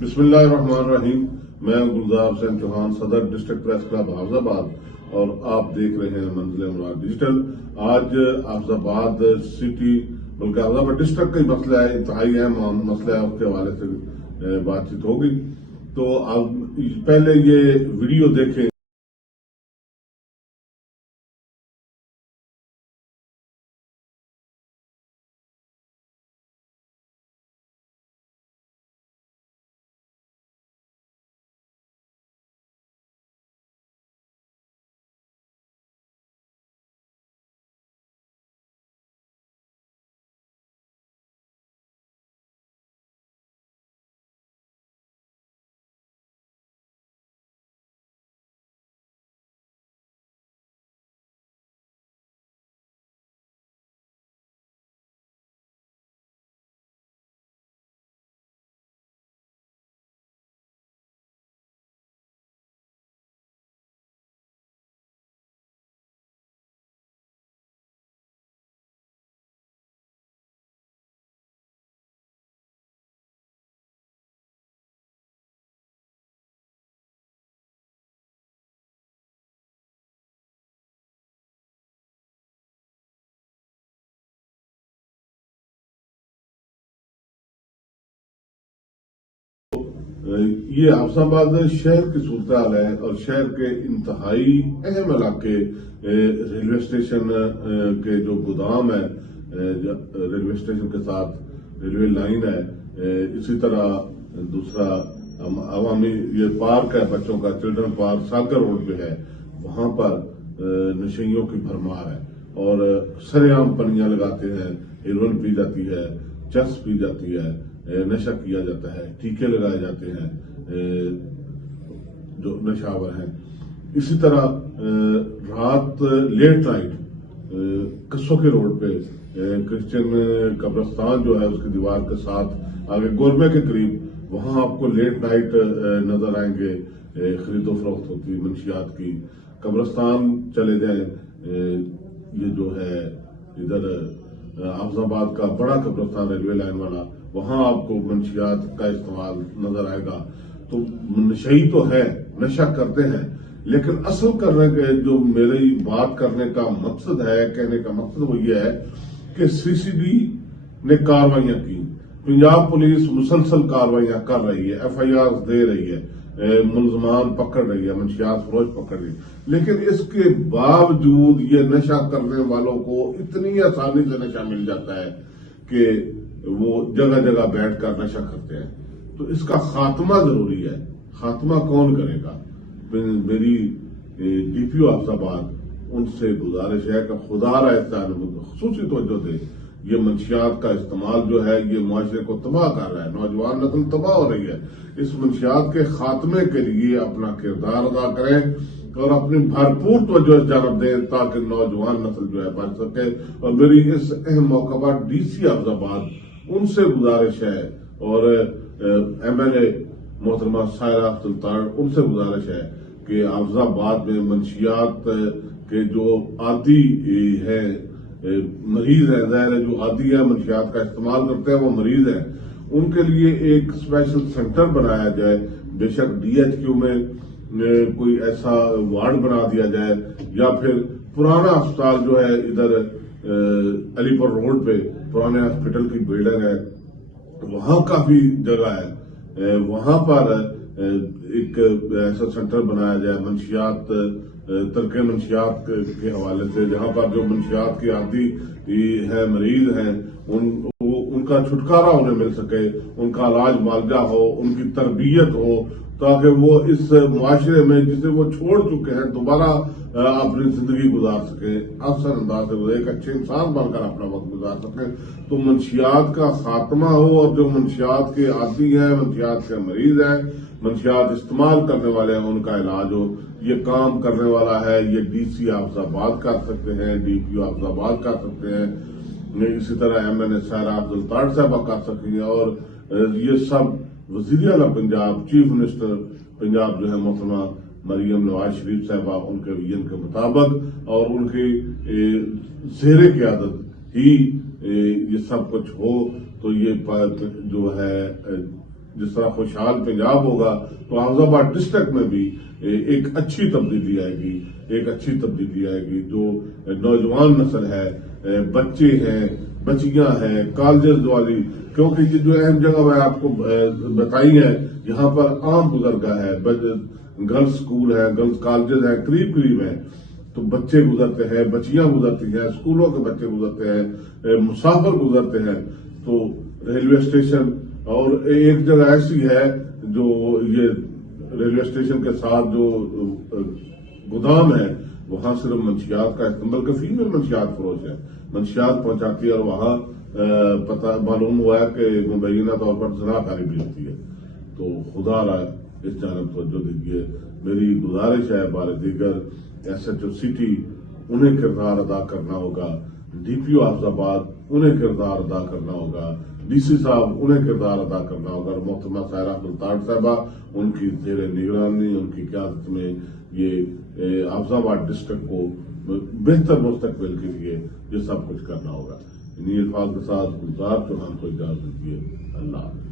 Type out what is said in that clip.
بسم اللہ الرحمن الرحیم۔ میں گلزار حسین چوہان، صدر ڈسٹرکٹ پریس کلب حافظ آباد، اور آپ دیکھ رہے ہیں منزل مراد ڈیجیٹل۔ آج حافظ آباد سٹی بلکہ حافظ آباد ڈسٹرکٹ کا ہی مسئلہ ہے، انتہائی اہم مسئلہ ہے، اس کے حوالے سے بات چیت ہوگی۔ تو اب پہلے یہ ویڈیو دیکھیں۔ یہ حافظ آباد شہر کی صورتحال ہے، اور شہر کے انتہائی اہم علاقے ریلوے اسٹیشن کے جو گودام ہے، ریلوے اسٹیشن کے ساتھ ریلوے لائن ہے، اسی طرح دوسرا عوامی یہ پارک ہے بچوں کا، چلڈرن پارک ساگر روڈ پہ ہے، وہاں پر نشیوں کی بھرمار ہے، اور سرے عام پنیاں لگاتے ہیں، ہیروئن پی جاتی ہے، چرس پی جاتی ہے، نشہ کیا جاتا ہے، ٹیکے لگائے جاتے ہیں جو نشاور ہیں۔ اسی طرح رات لیٹ نائٹ قصوں کے روڈ پہ کرسچن قبرستان جو ہے اس کی دیوار کے ساتھ آگے گورمے کے قریب، وہاں آپ کو لیٹ نائٹ نظر آئیں گے، خرید و فروخت ہوتی منشیات کی۔ قبرستان چلے جائیں، یہ جو ہے ادھر حافظ آباد کا بڑا قبرستان ریلوے لائن والا، وہاں آپ کو منشیات کا استعمال نظر آئے گا۔ تو نشئی تو ہے، نشہ کرتے ہیں، لیکن اصل کرنے کے جو میری بات کرنے کا مقصد ہے، کہنے کا مقصد وہ یہ ہے کہ سی سی ڈی نے کاروائیاں کی، پنجاب پولیس مسلسل کاروائیاں کر رہی ہے، ایف آئی آر دے رہی ہے، ملزمان پکڑ رہی ہے، منشیات فروش پکڑ رہی ہے، لیکن اس کے باوجود یہ نشہ کرنے والوں کو اتنی آسانی سے نشہ مل جاتا ہے کہ وہ جگہ جگہ بیٹھ کر نشہ کرتے ہیں۔ تو اس کا خاتمہ ضروری ہے۔ خاتمہ کون کرے گا؟ میری ڈی پی او حافظ آباد ان سے گزارش ہے کہ خدا را احسان خصوصی توجہ دے۔ یہ منشیات کا استعمال جو ہے یہ معاشرے کو تباہ کر رہا ہے، نوجوان نسل تباہ ہو رہی ہے۔ اس منشیات کے خاتمے کے لیے اپنا کردار ادا کریں اور اپنی بھرپور توجہ اس جانب دیں تاکہ نوجوان نسل جو ہے بچ سکے۔ اور میری اس اہم موقع پر ڈی سی حافظ آباد ان سے گزارش ہے، اور ایم ایل اے محترمہ سائرہ سلطان ان سے گزارش ہے کہ حافظ آباد میں منشیات کے جو عادی ہیں، مریض ہیں، ظاہر ہے جو عادی ہیں منشیات کا استعمال کرتے ہیں وہ مریض ہیں، ان کے لیے ایک اسپیشل سینٹر بنایا جائے۔ بے شک ڈی ایچ کیو میں کوئی ایسا وارڈ بنا دیا جائے، یا پھر پرانا اسپتال جو ہے ادھر علی پور روڈ پہ پرانے ہاسپٹل کی بلڈنگ ہے، وہاں کافی جگہ ہے، وہاں پر ایک ایسا سینٹر بنایا جائے منشیات، ترک منشیات کے حوالے سے، جہاں پر جو منشیات کے عادی ہے، مریض ہیں، ان کا چھٹکارا انہیں مل سکے، ان کا علاج معالجہ ہو، ان کی تربیت ہو، تاکہ وہ اس معاشرے میں جسے وہ چھوڑ چکے ہیں دوبارہ اپنی زندگی گزار سکیں، احسن انداز سے وہ ایک اچھے انسان بن کر اپنا وقت گزار سکیں۔ تو منشیات کا خاتمہ ہو، اور جو منشیات کے عادی ہیں، منشیات کے مریض ہیں، منشیات استعمال کرنے والے ہیں، ان کا علاج ہو۔ یہ کام کرنے والا ہے، یہ ڈی سی حافظ آباد کر سکتے ہیں، ڈی پی او حافظ آباد کر سکتے ہیں، اسی طرح ایم این اے سائرہ سلطان صاحبہ کر سکتی ہیں، اور یہ سب وزیر اعلیٰ پنجاب، چیف منسٹر پنجاب جو ہے محترمہ مریم نواز شریف صاحبہ، ان کے ویژن کے مطابق اور ان کی زیر قیادت ہی یہ سب کچھ ہو، تو یہ جو ہے جس طرح خوشحال پنجاب ہوگا تو حافظ آباد ڈسٹرکٹ میں بھی ایک اچھی تبدیلی آئے گی. جو نوجوان نسل ہے، بچے ہیں، بچیاں ہیں، کالجز والی، کیونکہ یہ جو اہم جگہ میں آپ کو بتائی ہے یہاں پر عام گزرگاہ ہے، گرلز اسکول ہے، گرلز کالجز ہیں، قریب ہیں، تو بچے گزرتے ہیں، بچیاں گزرتی ہیں، اسکولوں کے بچے گزرتے ہیں، مسافر گزرتے ہیں. تو ریلوے اسٹیشن اور ایک جگہ ایسی ہے جو یہ ریلوے اسٹیشن کے ساتھ جو گودام ہے وہاں صرف منشیات کا استعمال، بلکہ فیمل منشیات فروش ہے، منشیات پہنچاتی ہے، اور وہاں پتہ معلوم ہوا ہے کہ مبینہ طور پر زناکاری بھی ہوتی ہے. تو خدا را اس جانب توجہ دیجیے. میری گزارش ہے بار دیگر ایس ایچ او سٹی انہیں کردار ادا کرنا ہوگا، ڈی پی او حافظ آباد انہیں کردار ادا کرنا ہوگا، ڈی سی صاحب انہیں کردار ادا کرنا ہوگا، اور محترمہ سائرہ عبدالطاہر صاحبہ ان کی زیر نگرانی، ان کی قیادت میں یہ حافظ آباد ڈسٹرکٹ کو بہتر مستقبل کے لیے یہ سب کچھ کرنا ہوگا. انہی الفاظ کے ساتھ گلزار چوہان کو اجازت دیجیے. اللہ حافظ.